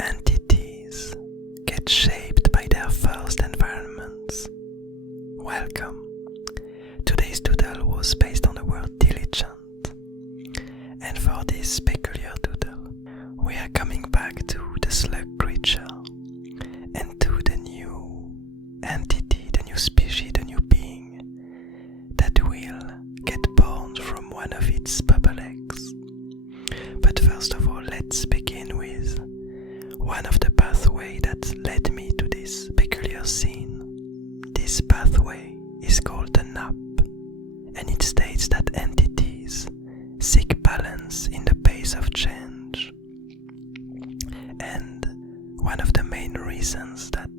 entities get shaped by their first environments. Welcome. Today's doodle was based on the word diligent. And for this peculiar doodle, we are coming back to the slug creature and to the new entity, the new species, the new being that will get born from one of its bubble eggs. But first of all, let's begin with one of the pathways that led me to this peculiar scene. This pathway is called the nap, and it states that entities seek balance in the pace of change. And one of the main reasons that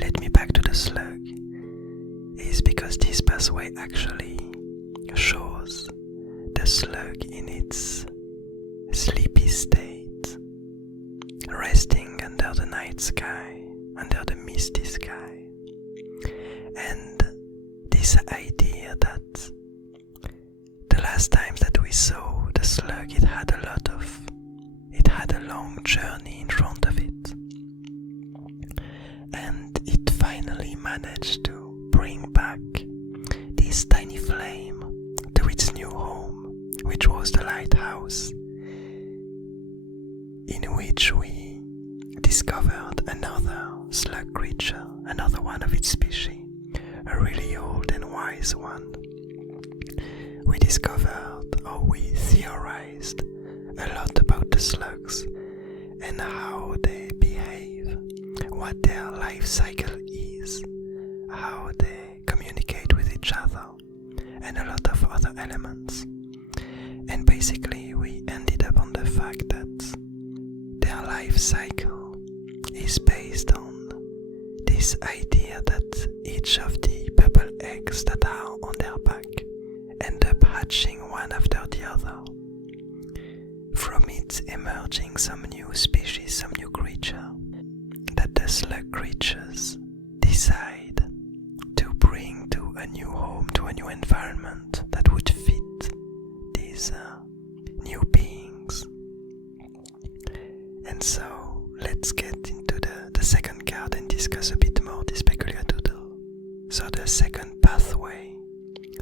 led me back to the slug is because this pathway actually shows the slug in its sleepy state, resting under the night sky, under the misty sky. And this idea that the last time that we saw the slug, it had a long journey in front of it. And it finally managed to bring back this tiny flame to its new home, which was the lighthouse, in which we discovered another slug creature, another one of its species, a really old and wise one. We discovered, or we theorized, a lot about the slugs and how they behave, what their life cycle is, how they communicate with each other, and a lot of other elements. And basically we ended up on the fact that their life cycle is based on this idea that each of the pebble eggs that are on their back end up hatching one after the other. From it emerging some new species, some new creature that the slug creatures decide to bring to a new home, to a new environment that would fit these new beings. And so let's get into the second card and discuss a bit more this peculiar doodle. So the second pathway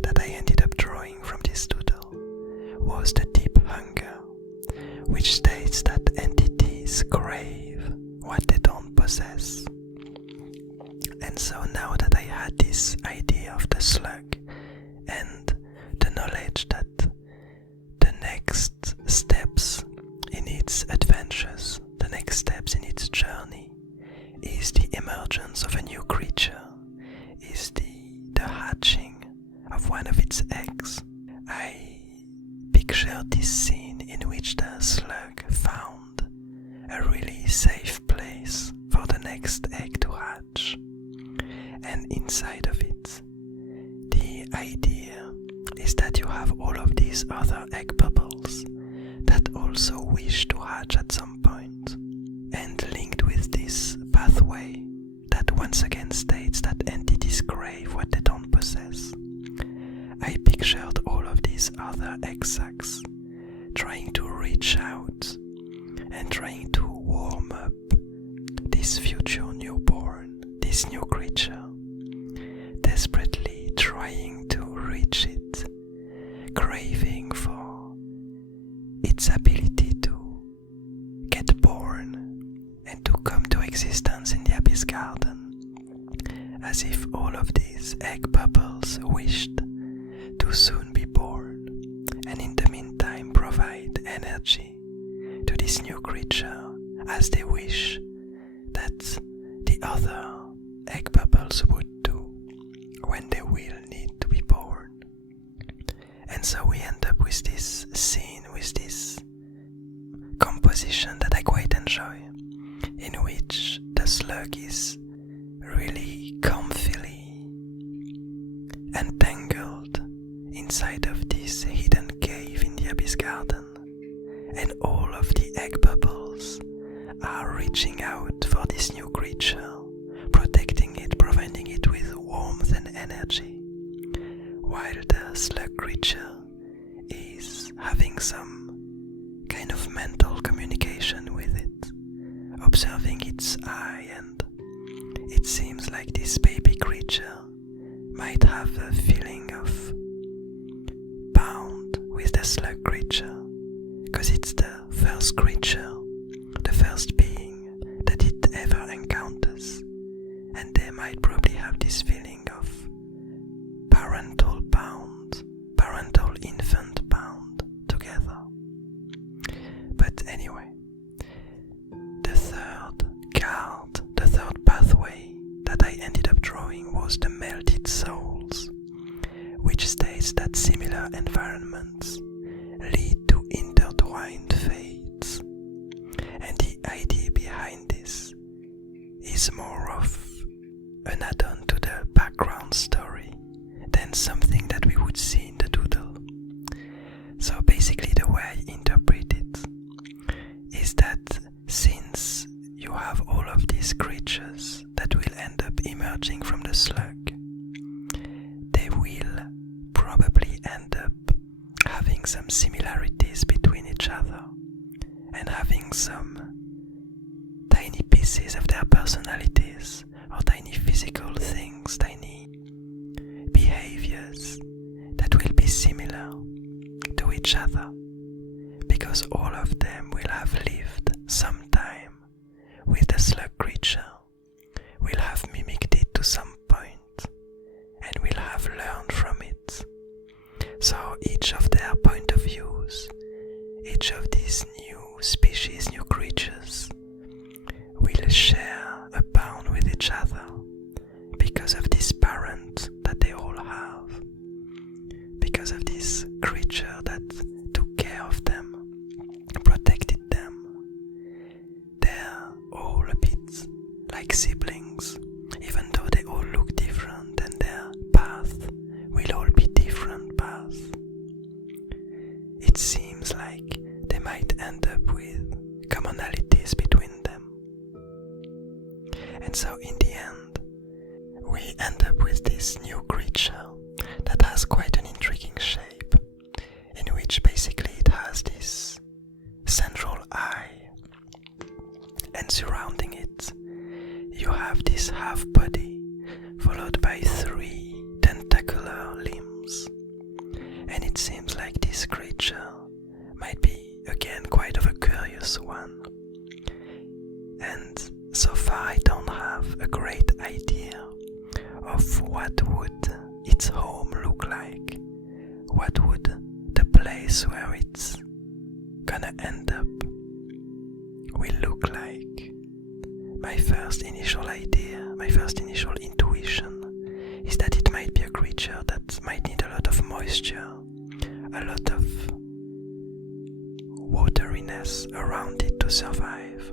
that I ended up drawing from this doodle was the deep hunger, which states that entities crave what they don't possess. And so now that I had this idea of the slug and the knowledge that the next steps in its adventures, the next steps in its journey, is the emergence of a new creature, is the hatching of one of its eggs, I pictured this scene in which the slug found a really safe place for the next egg to hatch. And inside of it, the idea is that you have all of these other egg bubbles that also wish to hatch at some point. And linked with this pathway that once again states that entities crave what they don't possess, I pictured all of these other egg sacs trying to reach out and trying to warm up this future newborn, this new creature, desperately trying to reach it, craving for its ability to get born and to come to existence in the abyss garden, as if all of these egg bubbles wished to soon be born, and in the meantime provide energy to this new creature as they wish that the other egg bubbles would do when they will need to be born. And so we end up with this scene, with this composition that I quite enjoy, in which the slug is really comfily entangled inside of this hidden cave in the abyss garden, and all of the egg bubbles are reaching out for this new creature, protecting it, providing it with warmth and energy, while the slug creature is having some kind of mental communication with it, observing its eye, and it seems like this baby creature might have a feeling of bound with the slug creature, because it's the first creature, the first being that it ever encounters, and they might probably have this feeling of parental bound, parental infant bound together. But anyway, the third card, the third pathway that I ended up drawing was the melted souls, which states that similar environments lead to intertwined fates. And the idea behind this is more of an add-on to the background story than something that we would see in the doodle. So basically the way I interpret it is that since you have all of these creatures that will end up emerging from the slug, they will probably end up having some similarities between each other and having some tiny pieces of their personalities or tiny physical things, tiny behaviors that will be similar to each other, because all of them will have lived some time with the slug creature, will have mimicked it to some point, and will have learned from it. So each of their point of views, each of these new species, new creatures, will share a bond with each other because of this parent that they all have, because of this creature that took care of them, protected them. They're all a bit like siblings, even though they all look different and their path will all be different paths. It seems like they might end up with commonalities between them. And so in the end, we end up with this new creature that has quite an intriguing shape, in which basically it has this central eye, and surrounding it you have this half body followed by 3 tentacular limbs. And it seems like this creature might be again quite of a curious one, and so far I don't have a great idea of what would its home look like, what would the place where it's gonna end up will look like. My first initial idea, my first initial intuition is that it might be a creature that might need a lot of moisture, a lot of wateriness around it to survive,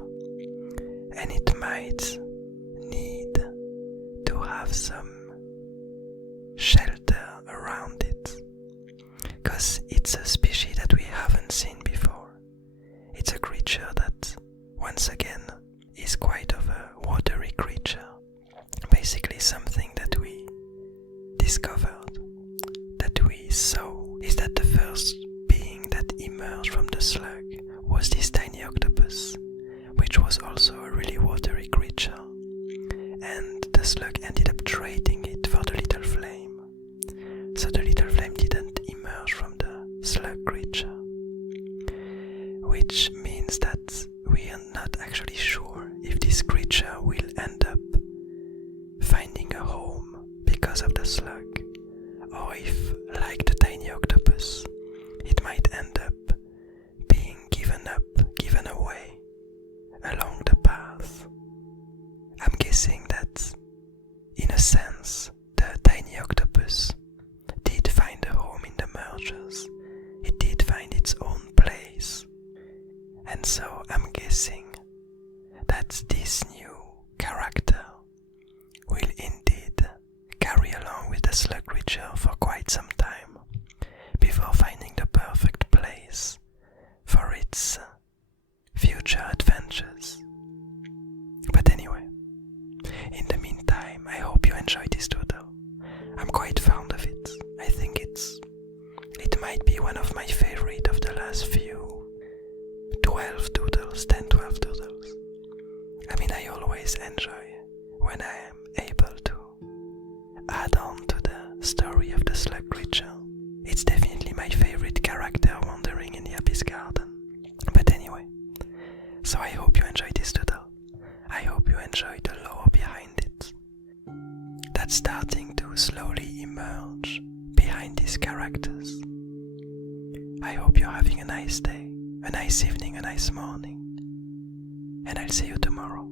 and it might need to have some shelter around it, because it's a species that we haven't seen before. It's a creature that, once again, is quite of a watery creature, basically something that we discovered, that we saw, is that the first being that emerged from the slug was this tiny octopus, which was also a really watery creature, and the slug ended up trading it for the little flame. So the little flame didn't emerge from the slug creature, which means that we are not actually sure if this creature will end up finding a home because of the slug, or if, like the tiny octopus, it might end up being given away along the path. I'm guessing that, in a sense, the tiny octopus did find a home in the mergers. It did find its own place. And so I'm guessing that this new character will indeed carry along with the slug creature for quite some time before finding the perfect place for its future adventures. But anyway, in the meantime, I hope you enjoyed this doodle. I'm quite fond of it. I think it might be one of my favorite of the last few 12 doodles, 10-12 doodles. always enjoy when I am able to add on to the story of the slug creature. It's definitely my favorite character wandering in the Abyss Garden. But anyway, so I hope you enjoyed this doodle. I hope you enjoyed the lore behind it. That's starting to slowly emerge behind these characters. I hope you're having a nice day, a nice evening, a nice morning, and I'll see you tomorrow.